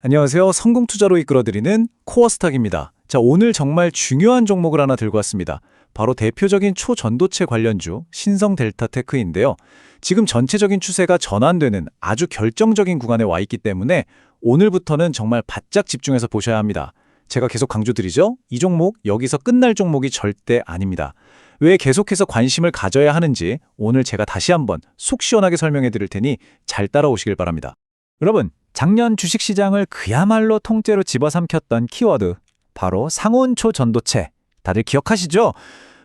안녕하세요. 성공 투자로 이끌어드리는 코어스탁입니다. 자, 오늘 정말 중요한 종목을 하나 들고 왔습니다. 바로 대표적인 초전도체 관련주 신성델타테크인데요. 지금 전체적인 추세가 전환되는 아주 결정적인 구간에 와 있기 때문에 오늘부터는 정말 바짝 집중해서 보셔야 합니다. 제가 계속 강조드리죠? 이 종목 여기서 끝날 종목이 절대 아닙니다. 왜 계속해서 관심을 가져야 하는지 오늘 제가 다시 한번 속 시원하게 설명해 드릴 테니 잘 따라오시길 바랍니다. 여러분, 작년 주식시장을 그야말로 통째로 집어삼켰던 키워드, 바로 상온초 전도체. 다들 기억하시죠?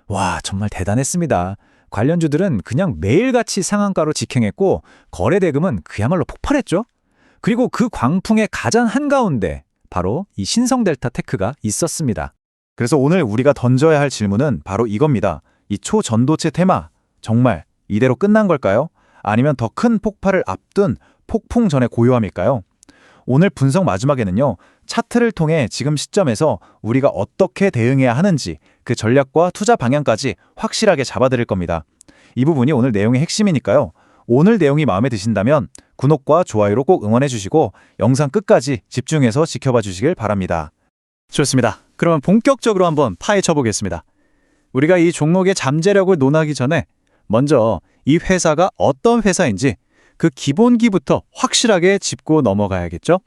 와, 정말 대단했습니다. 관련주들은 그냥 매일같이 상한가로 직행했고 거래 대금은 그야말로 폭발했죠. 그리고 그 광풍의 가장 한가운데 바로 이 신성델타테크가 있었습니다. 그래서 오늘 우리가 던져야 할 질문은 바로 이겁니다. 이 초전도체 테마, 정말 이대로 끝난 걸까요? 아니면 더 큰 폭발을 앞둔 폭풍 전의 고요함일까요? 오늘 분석 마지막에는요, 차트를 통해 지금 시점에서 우리가 어떻게 대응해야 하는지 그 전략과 투자 방향까지 확실하게 잡아드릴 겁니다. 이 부분이 오늘 내용의 핵심이니까요. 오늘 내용이 마음에 드신다면 구독과 좋아요로 꼭 응원해 주시고 영상 끝까지 집중해서 지켜봐 주시길 바랍니다. 좋습니다. 그러면 본격적으로 한번 파헤쳐 보겠습니다. 우리가 이 종목의 잠재력을 논하기 전에 먼저 이 회사가 어떤 회사인지 그 기본기부터 확실하게 짚고 넘어가야겠죠?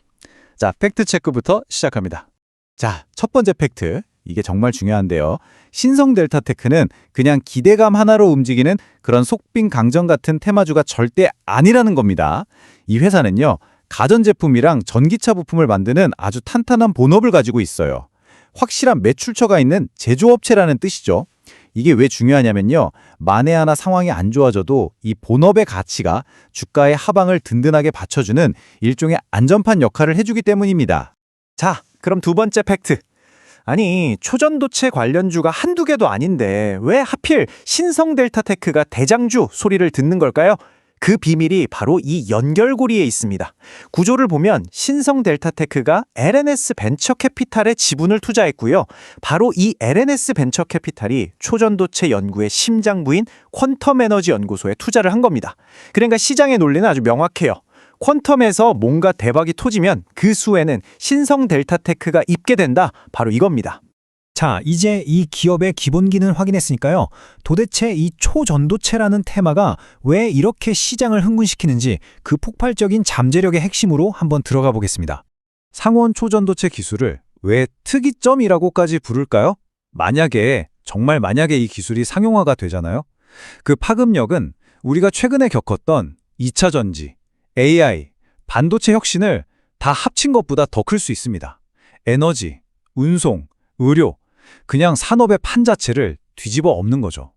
자, 팩트체크부터 시작합니다. 자, 첫 번째 팩트. 이게 정말 중요한데요. 신성델타테크는 그냥 기대감 하나로 움직이는 그런 속빈 강정 같은 테마주가 절대 아니라는 겁니다. 이 회사는요, 가전제품이랑 전기차 부품을 만드는 아주 탄탄한 본업을 가지고 있어요. 확실한 매출처가 있는 제조업체라는 뜻이죠. 이게 왜 중요하냐면요. 만에 하나 상황이 안 좋아져도 이 본업의 가치가 주가의 하방을 든든하게 받쳐주는 일종의 안전판 역할을 해주기 때문입니다. 자, 그럼 두 번째 팩트. 아니, 초전도체 관련주가 한두 개도 아닌데 왜 하필 신성델타테크가 대장주 소리를 듣는 걸까요? 그 비밀이 바로 이 연결고리에 있습니다. 구조를 보면 신성델타테크가 LNS 벤처캐피탈에 지분을 투자했고요. 바로 이 LNS 벤처캐피탈이 초전도체 연구의 심장부인 퀀텀에너지 연구소에 투자를 한 겁니다. 그러니까 시장의 논리는 아주 명확해요. 퀀텀에서 뭔가 대박이 터지면 그 수에는 신성델타테크가 입게 된다. 바로 이겁니다. 자, 이제 이 기업의 기본기는 확인했으니까요. 도대체 이 초전도체라는 테마가 왜 이렇게 시장을 흥분시키는지 그 폭발적인 잠재력의 핵심으로 한번 들어가 보겠습니다. 상온 초전도체 기술을 왜 특이점이라고까지 부를까요? 정말 만약에 이 기술이 상용화가 되잖아요. 그 파급력은 우리가 최근에 겪었던 2차 전지, AI, 반도체 혁신을 다 합친 것보다 더 클 수 있습니다. 에너지, 운송, 의료, 그냥 산업의 판 자체를 뒤집어 엎는 거죠.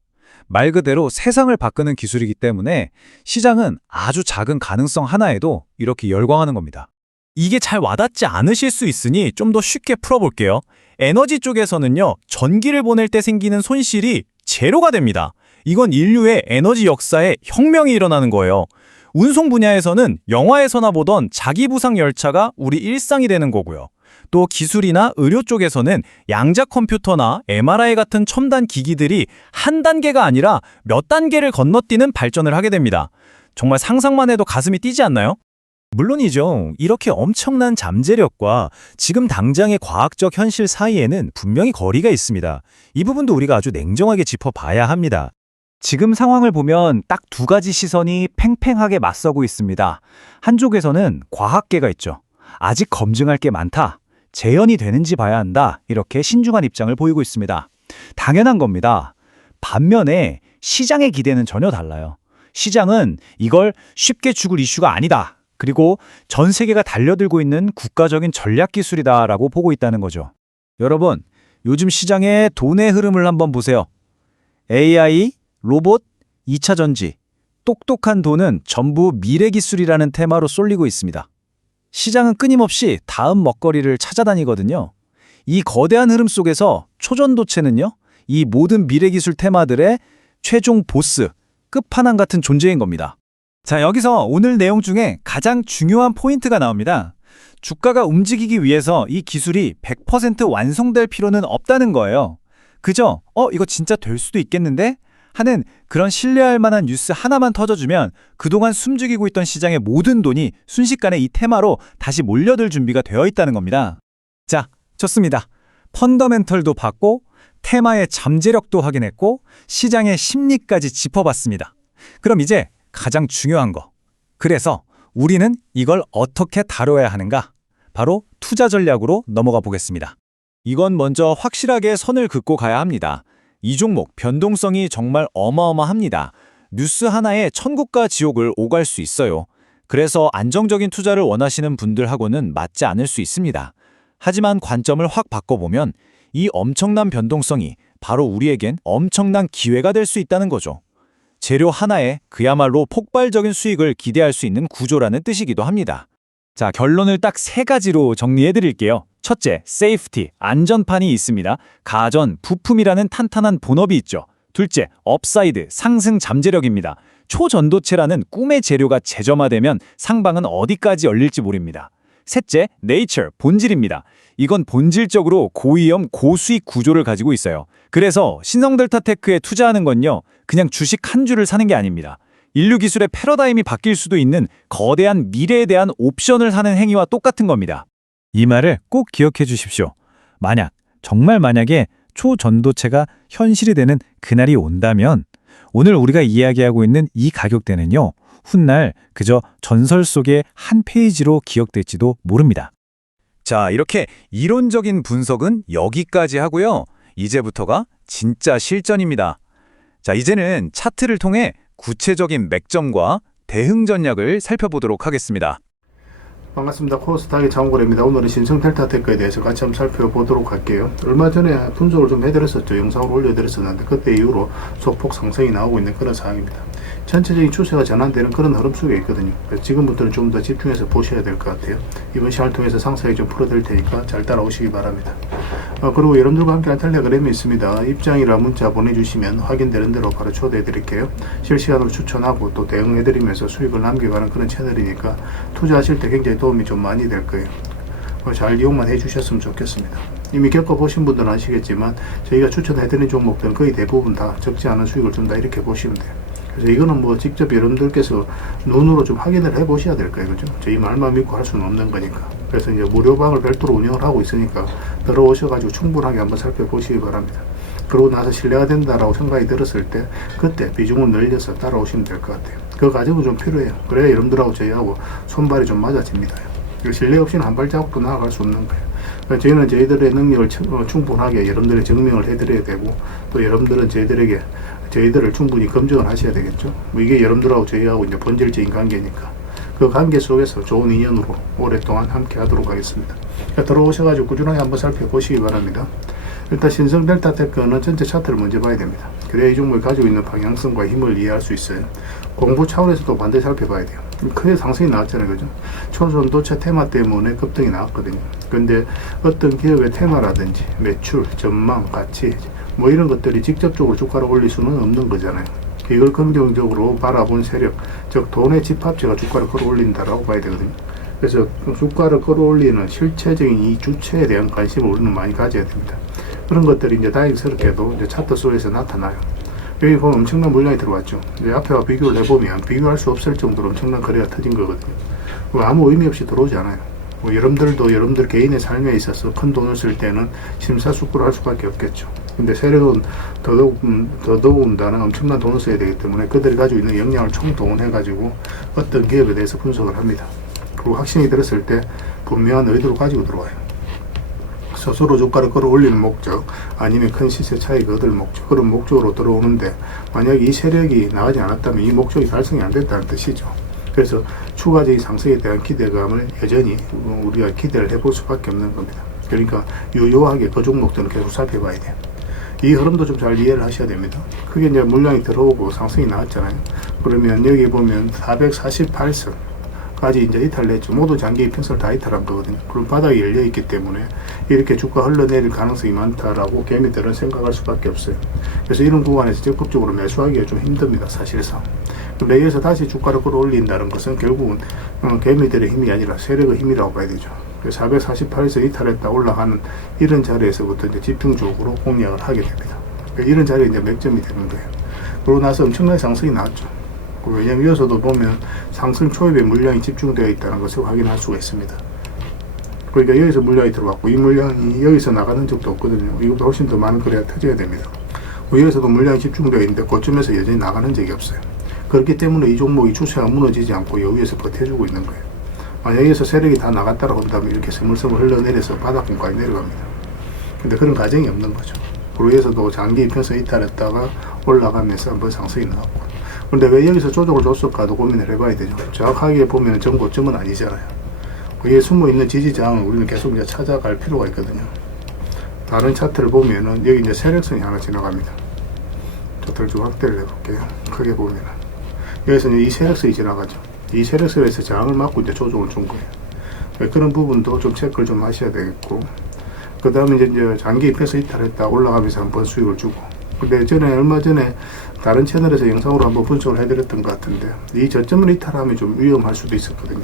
말 그대로 세상을 바꾸는 기술이기 때문에 시장은 아주 작은 가능성 하나에도 이렇게 열광하는 겁니다. 이게 잘 와닿지 않으실 수 있으니 좀 더 쉽게 풀어볼게요. 에너지 쪽에서는요, 전기를 보낼 때 생기는 손실이 제로가 됩니다. 이건 인류의 에너지 역사에 혁명이 일어나는 거예요. 운송 분야에서는 영화에서나 보던 자기부상 열차가 우리 일상이 되는 거고요. 또 기술이나 의료 쪽에서는 양자 컴퓨터나 MRI 같은 첨단 기기들이 한 단계가 아니라 몇 단계를 건너뛰는 발전을 하게 됩니다. 정말 상상만 해도 가슴이 뛰지 않나요? 물론이죠. 이렇게 엄청난 잠재력과 지금 당장의 과학적 현실 사이에는 분명히 거리가 있습니다. 이 부분도 우리가 아주 냉정하게 짚어봐야 합니다. 지금 상황을 보면 딱 두 가지 시선이 팽팽하게 맞서고 있습니다. 한쪽에서는 과학계가 있죠. 아직 검증할 게 많다. 재현이 되는지 봐야 한다. 이렇게 신중한 입장을 보이고 있습니다. 당연한 겁니다. 반면에 시장의 기대는 전혀 달라요. 시장은 이걸 쉽게 죽을 이슈가 아니다. 그리고 전 세계가 달려들고 있는 국가적인 전략 기술이다라고 보고 있다는 거죠. 여러분, 요즘 시장의 돈의 흐름을 한번 보세요. AI, 로봇, 2차 전지, 똑똑한 돈은 전부 미래 기술이라는 테마로 쏠리고 있습니다. 시장은 끊임없이 다음 먹거리를 찾아다니거든요. 이 거대한 흐름 속에서 초전도체는요, 이 모든 미래기술 테마들의 최종 보스, 끝판왕 같은 존재인 겁니다. 자, 여기서 오늘 내용 중에 가장 중요한 포인트가 나옵니다. 주가가 움직이기 위해서 이 기술이 100% 완성될 필요는 없다는 거예요. 그저 이거 진짜 될 수도 있겠는데? 하는 그런 신뢰할 만한 뉴스 하나만 터져주면 그동안 숨죽이고 있던 시장의 모든 돈이 순식간에 이 테마로 다시 몰려들 준비가 되어 있다는 겁니다. 자, 좋습니다. 펀더멘털도 봤고 테마의 잠재력도 확인했고 시장의 심리까지 짚어봤습니다. 그럼 이제 가장 중요한 거. 그래서 우리는 이걸 어떻게 다뤄야 하는가? 바로 투자 전략으로 넘어가 보겠습니다. 이건 먼저 확실하게 선을 긋고 가야 합니다. 이 종목 변동성이 정말 어마어마합니다. 뉴스 하나에 천국과 지옥을 오갈 수 있어요. 그래서 안정적인 투자를 원하시는 분들하고는 맞지 않을 수 있습니다. 하지만 관점을 확 바꿔보면 이 엄청난 변동성이 바로 우리에겐 엄청난 기회가 될 수 있다는 거죠. 재료 하나에 그야말로 폭발적인 수익을 기대할 수 있는 구조라는 뜻이기도 합니다. 자, 결론을 딱 3가지로 정리해 드릴게요. 첫째, 세이프티, 안전판이 있습니다. 가전, 부품이라는 탄탄한 본업이 있죠. 둘째, 업사이드, 상승 잠재력입니다. 초전도체라는 꿈의 재료가 재점화되면 상방은 어디까지 열릴지 모릅니다. 셋째, 네이처, 본질입니다. 이건 본질적으로 고위험, 고수익 구조를 가지고 있어요. 그래서 신성델타테크에 투자하는 건요, 그냥 주식 한 주를 사는 게 아닙니다. 인류 기술의 패러다임이 바뀔 수도 있는 거대한 미래에 대한 옵션을 사는 행위와 똑같은 겁니다. 이 말을 꼭 기억해 주십시오. 정말 만약에 초전도체가 현실이 되는 그날이 온다면 오늘 우리가 이야기하고 있는 이 가격대는요, 훗날 그저 전설 속의 한 페이지로 기억될지도 모릅니다. 자, 이렇게 이론적인 분석은 여기까지 하고요. 이제부터가 진짜 실전입니다. 자, 이제는 차트를 통해 구체적인 맥점과 대응 전략을 살펴보도록 하겠습니다. 반갑습니다. 코스닥의 장고래입니다. 오늘은 신성델타테크에 대해서 같이 한번 살펴보도록 할게요. 얼마 전에 분석을 좀 해드렸었죠. 영상을 올려드렸었는데 그때 이후로 소폭 상승이 나오고 있는 그런 상황입니다. 전체적인 추세가 전환되는 그런 흐름 속에 있거든요. 그래서 지금부터는 좀 더 집중해서 보셔야 될 것 같아요. 이번 시간을 통해서 상세히 좀 풀어드릴 테니까 잘 따라오시기 바랍니다. 그리고 여러분들과 함께한 텔레그램이 있습니다. 입장이라 문자 보내주시면 확인되는 대로 바로 초대해드릴게요. 실시간으로 추천하고 또 대응해드리면서 수익을 남겨가는 그런 채널이니까 투자하실 때 굉장히 도움이 좀 많이 될 거예요. 잘 이용만 해주셨으면 좋겠습니다. 이미 겪어보신 분들은 아시겠지만 저희가 추천해드린 종목들은 거의 대부분 다 적지 않은 수익을 준다 이렇게 보시면 돼요. 그래서 이거는 뭐 직접 여러분들께서 눈으로 좀 확인을 해 보셔야 될 거예요. 그죠? 저희 말만 믿고 할 수는 없는 거니까. 그래서 이제 무료방을 별도로 운영을 하고 있으니까 들어오셔가지고 충분하게 한번 살펴보시기 바랍니다. 그러고 나서 신뢰가 된다라고 생각이 들었을 때 그때 비중을 늘려서 따라오시면 될 것 같아요. 그 과정은 좀 필요해요. 그래야 여러분들하고 저희하고 손발이 좀 맞아집니다. 신뢰 없이는 한 발자국도 나아갈 수 없는 거예요. 그러니까 저희는 저희들의 능력을 충분하게 여러분들이 증명을 해드려야 되고 또 여러분들은 저희들을 충분히 검증을 하셔야 되겠죠. 뭐 이게 여러분들하고 저희하고 이제 본질적인 관계니까 그 관계 속에서 좋은 인연으로 오랫동안 함께 하도록 하겠습니다. 그러니까 들어오셔가지고 꾸준하게 한번 살펴보시기 바랍니다. 일단 신성델타테크는 전체 차트를 먼저 봐야 됩니다. 그래야 이 종목이 가지고 있는 방향성과 힘을 이해할 수 있어요. 공부 차원에서도 반드시 살펴봐야 돼요. 크게 상승이 나왔잖아요. 그죠? 초전도체 테마 때문에 급등이 나왔거든요. 근데 어떤 기업의 테마라든지 매출, 전망, 가치 뭐 이런 것들이 직접적으로 주가를 올릴 수는 없는 거잖아요. 이걸 긍정적으로 바라본 세력, 즉 돈의 집합체가 주가를 끌어올린다라고 봐야 되거든요. 그래서 주가를 끌어올리는 실체적인 이 주체에 대한 관심을 우리는 많이 가져야 됩니다. 그런 것들이 이제 다행스럽게도 이제 차트 속에서 나타나요. 여기 보면 엄청난 물량이 들어왔죠. 이제 앞에와 비교를 해보면 비교할 수 없을 정도로 엄청난 거래가 터진 거거든요. 아무 의미 없이 들어오지 않아요. 여러분들도 여러분들 개인의 삶에 있어서 큰 돈을 쓸 때는 심사숙고를 할 수밖에 없겠죠. 근데 세력은 더더군다나 엄청난 돈을 써야 되기 때문에 그들이 가지고 있는 역량을 총동원해가지고 어떤 기업에 대해서 분석을 합니다. 그리고 확신이 들었을 때 분명한 의도를 가지고 들어와요. 스스로 주가를 끌어올리는 목적 아니면 큰 시세 차익을 얻을 목적 그런 목적으로 들어오는데 만약 이 세력이 나가지 않았다면 이 목적이 달성이 안 됐다는 뜻이죠. 그래서 추가적인 상승에 대한 기대감을 여전히 우리가 기대를 해볼 수밖에 없는 겁니다. 그러니까 유효하게 그 종목들은 계속 살펴봐야 돼요. 이 흐름도 좀 잘 이해를 하셔야 됩니다. 크게 이제 물량이 들어오고 상승이 나왔잖아요. 그러면 여기 보면 448선 까지 이제 이탈을 했죠. 모두 장기 이평선을 다 이탈한 거거든요. 그럼 바닥이 열려 있기 때문에 이렇게 주가 흘러내릴 가능성이 많다라고 개미들은 생각할 수밖에 없어요. 그래서 이런 구간에서 적극적으로 매수하기가 좀 힘듭니다. 사실상. 여기에서 다시 주가를 끌어올린다는 것은 결국은 개미들의 힘이 아니라 세력의 힘이라고 봐야 되죠. 448에서 이탈했다 올라가는 이런 자리에서부터 이제 집중적으로 공략을 하게 됩니다. 이런 자리에 이제 맥점이 되는 거예요. 그러고 나서 엄청나게 상승이 나왔죠. 왜냐하면 여기서도 보면 상승 초입에 물량이 집중되어 있다는 것을 확인할 수가 있습니다. 그러니까 여기서 물량이 들어왔고 이 물량이 여기서 나가는 적도 없거든요. 이것보다 훨씬 더 많은 거래가 터져야 됩니다. 여기서도 물량이 집중되어 있는데 그쯤에서 여전히 나가는 적이 없어요. 그렇기 때문에 이 종목이 추세가 무너지지 않고 여기에서 버텨주고 있는 거예요. 만약 여기서 세력이 다 나갔다고 한다면 이렇게 스물스물 흘러내려서 바닥권까지 내려갑니다. 근데 그런 과정이 없는 거죠. 그리고 여기서도 장기 이평선 이탈했다가 올라가면서 한번 상승이 나왔고, 그런데 왜 여기서 조정을 줬을까도 고민을 해봐야 되죠. 정확하게 보면 정고점은 아니잖아요. 여기에 숨어있는 지지장을 우리는 계속 이제 찾아갈 필요가 있거든요. 다른 차트를 보면은 여기 이제 세력선이 하나 지나갑니다. 차트를 좀 확대를 해볼게요. 크게 보면은 여기서 이제 이 세력선이 지나가죠. 이 세력선에서 저항을 맞고 이제 조정을 준 거예요. 그런 부분도 좀 체크를 좀 하셔야 되겠고, 그 다음에 이제 장기 이평선 이탈했다 올라가면서 한번 수익을 주고. 근데 얼마 전에 다른 채널에서 영상으로 한번 분석을 해드렸던 것 같은데, 이 저점을 이탈하면 좀 위험할 수도 있었거든요.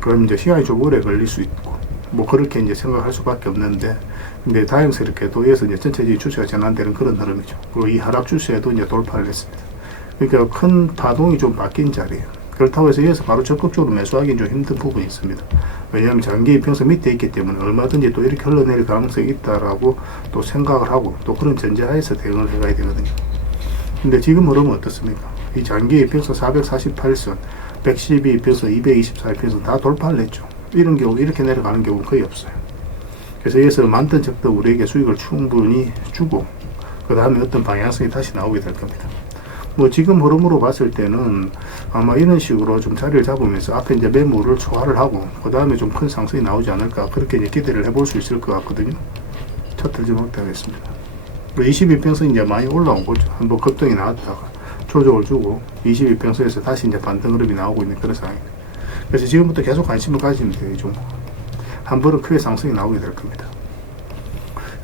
그럼 이제 시간이 좀 오래 걸릴 수 있고, 뭐 그렇게 이제 생각할 수밖에 없는데, 근데 다행스럽게도 여기서 이제 전체적인 추세가 전환되는 그런 흐름이죠. 그리고 이 하락 추세에도 이제 돌파를 했습니다. 그러니까 큰 파동이 좀 바뀐 자리예요. 그렇다고 해서 여기서 바로 적극적으로 매수하기는 좀 힘든 부분이 있습니다. 왜냐하면 장기 이평선 밑에 있기 때문에 얼마든지 또 이렇게 흘러내릴 가능성이 있다라고 또 생각을 하고 또 그런 전제하에서 대응을 해가야 되거든요. 근데 지금 흐름은 어떻습니까? 이 장기 이평선 448선, 112 이평선, 224 이평선 다 돌파를 했죠. 이런 경우 이렇게 내려가는 경우는 거의 없어요. 그래서 여기서 많던 적도 우리에게 수익을 충분히 주고 그 다음에 어떤 방향성이 다시 나오게 될 겁니다. 뭐 지금 흐름으로 봤을 때는 아마 이런 식으로 좀 자리를 잡으면서 앞에 이제 매물을 초과를 하고 그 다음에 좀 큰 상승이 나오지 않을까 그렇게 이제 기대를 해볼 수 있을 것 같거든요. 차트를 좀 확대하겠습니다. 22평선이 이제 많이 올라온 거죠. 한번 급등이 나왔다가 조정을 주고 22평선에서 다시 이제 반등 흐름이 나오고 있는 그런 상황입니다. 그래서 지금부터 계속 관심을 가지면 돼요. 이 종목. 한 번은 크게 상승이 나오게 될 겁니다.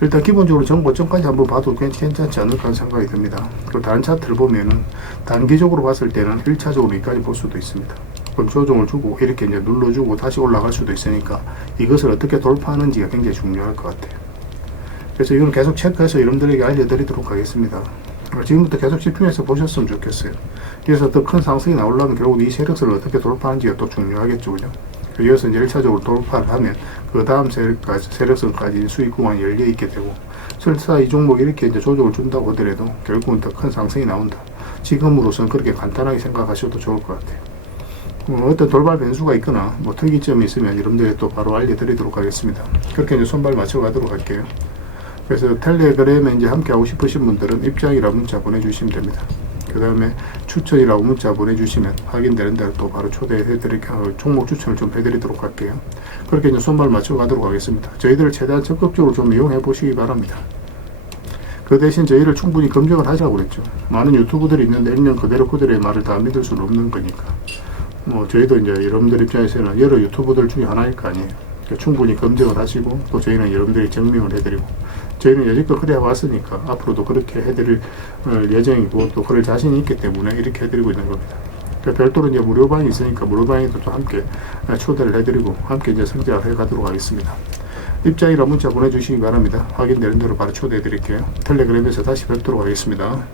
일단 기본적으로 정고점까지 한번 봐도 괜찮지 않을까 하는 생각이 듭니다. 그리고 다른 차트를 보면은 단기적으로 봤을 때는 1차적으로 여기까지 볼 수도 있습니다. 그럼 조정을 주고 이렇게 이제 눌러주고 다시 올라갈 수도 있으니까 이것을 어떻게 돌파하는지가 굉장히 중요할 것 같아요. 그래서 이걸 계속 체크해서 여러분들에게 알려드리도록 하겠습니다. 지금부터 계속 집중해서 보셨으면 좋겠어요. 그래서 더 큰 상승이 나오려면 결국 이 세력선을 어떻게 돌파하는지가 또 중요하겠죠. 그죠? 이어서 이제 1차적으로 돌파를 하면 그 다음 세력선까지 수익 구간이 열려 있게 되고, 설사 이 종목이 이렇게 이제 조정을 준다고 하더라도 결국은 더 큰 상승이 나온다. 지금으로선 그렇게 간단하게 생각하셔도 좋을 것 같아요. 어떤 돌발 변수가 있거나 뭐 특이점이 있으면 여러분들이 또 바로 알려드리도록 하겠습니다. 그렇게 이제 손발 맞춰가도록 할게요. 그래서 텔레그램에 이제 함께 하고 싶으신 분들은 입장이라 문자 보내주시면 됩니다. 그 다음에 추천이라고 문자 보내주시면 확인되는 대로 또 바로 초대해드릴게요. 종목 추천을 좀 해드리도록 할게요. 그렇게 이제 손발 맞춰가도록 하겠습니다. 저희들을 최대한 적극적으로 좀 이용해 보시기 바랍니다. 그 대신 저희를 충분히 검증을 하자고 그랬죠. 많은 유튜브들이 있는데 일면 그대로 그들의 말을 다 믿을 수는 없는 거니까. 뭐 저희도 이제 여러분들 입장에서는 여러 유튜브들 중에 하나일 거 아니에요. 그러니까 충분히 검증을 하시고 또 저희는 여러분들이 증명을 해드리고, 저희는 여지껏 그래 왔으니까 앞으로도 그렇게 해드릴 예정이고 또 그럴 자신이 있기 때문에 이렇게 해드리고 있는 겁니다. 그러니까 별도로 이제 무료방이 있으니까 무료방에도 또 함께 초대를 해드리고 함께 이제 성장을 해가도록 하겠습니다. 입장이라 문자 보내주시기 바랍니다. 확인되는 대로 바로 초대해드릴게요. 텔레그램에서 다시 뵙도록 하겠습니다.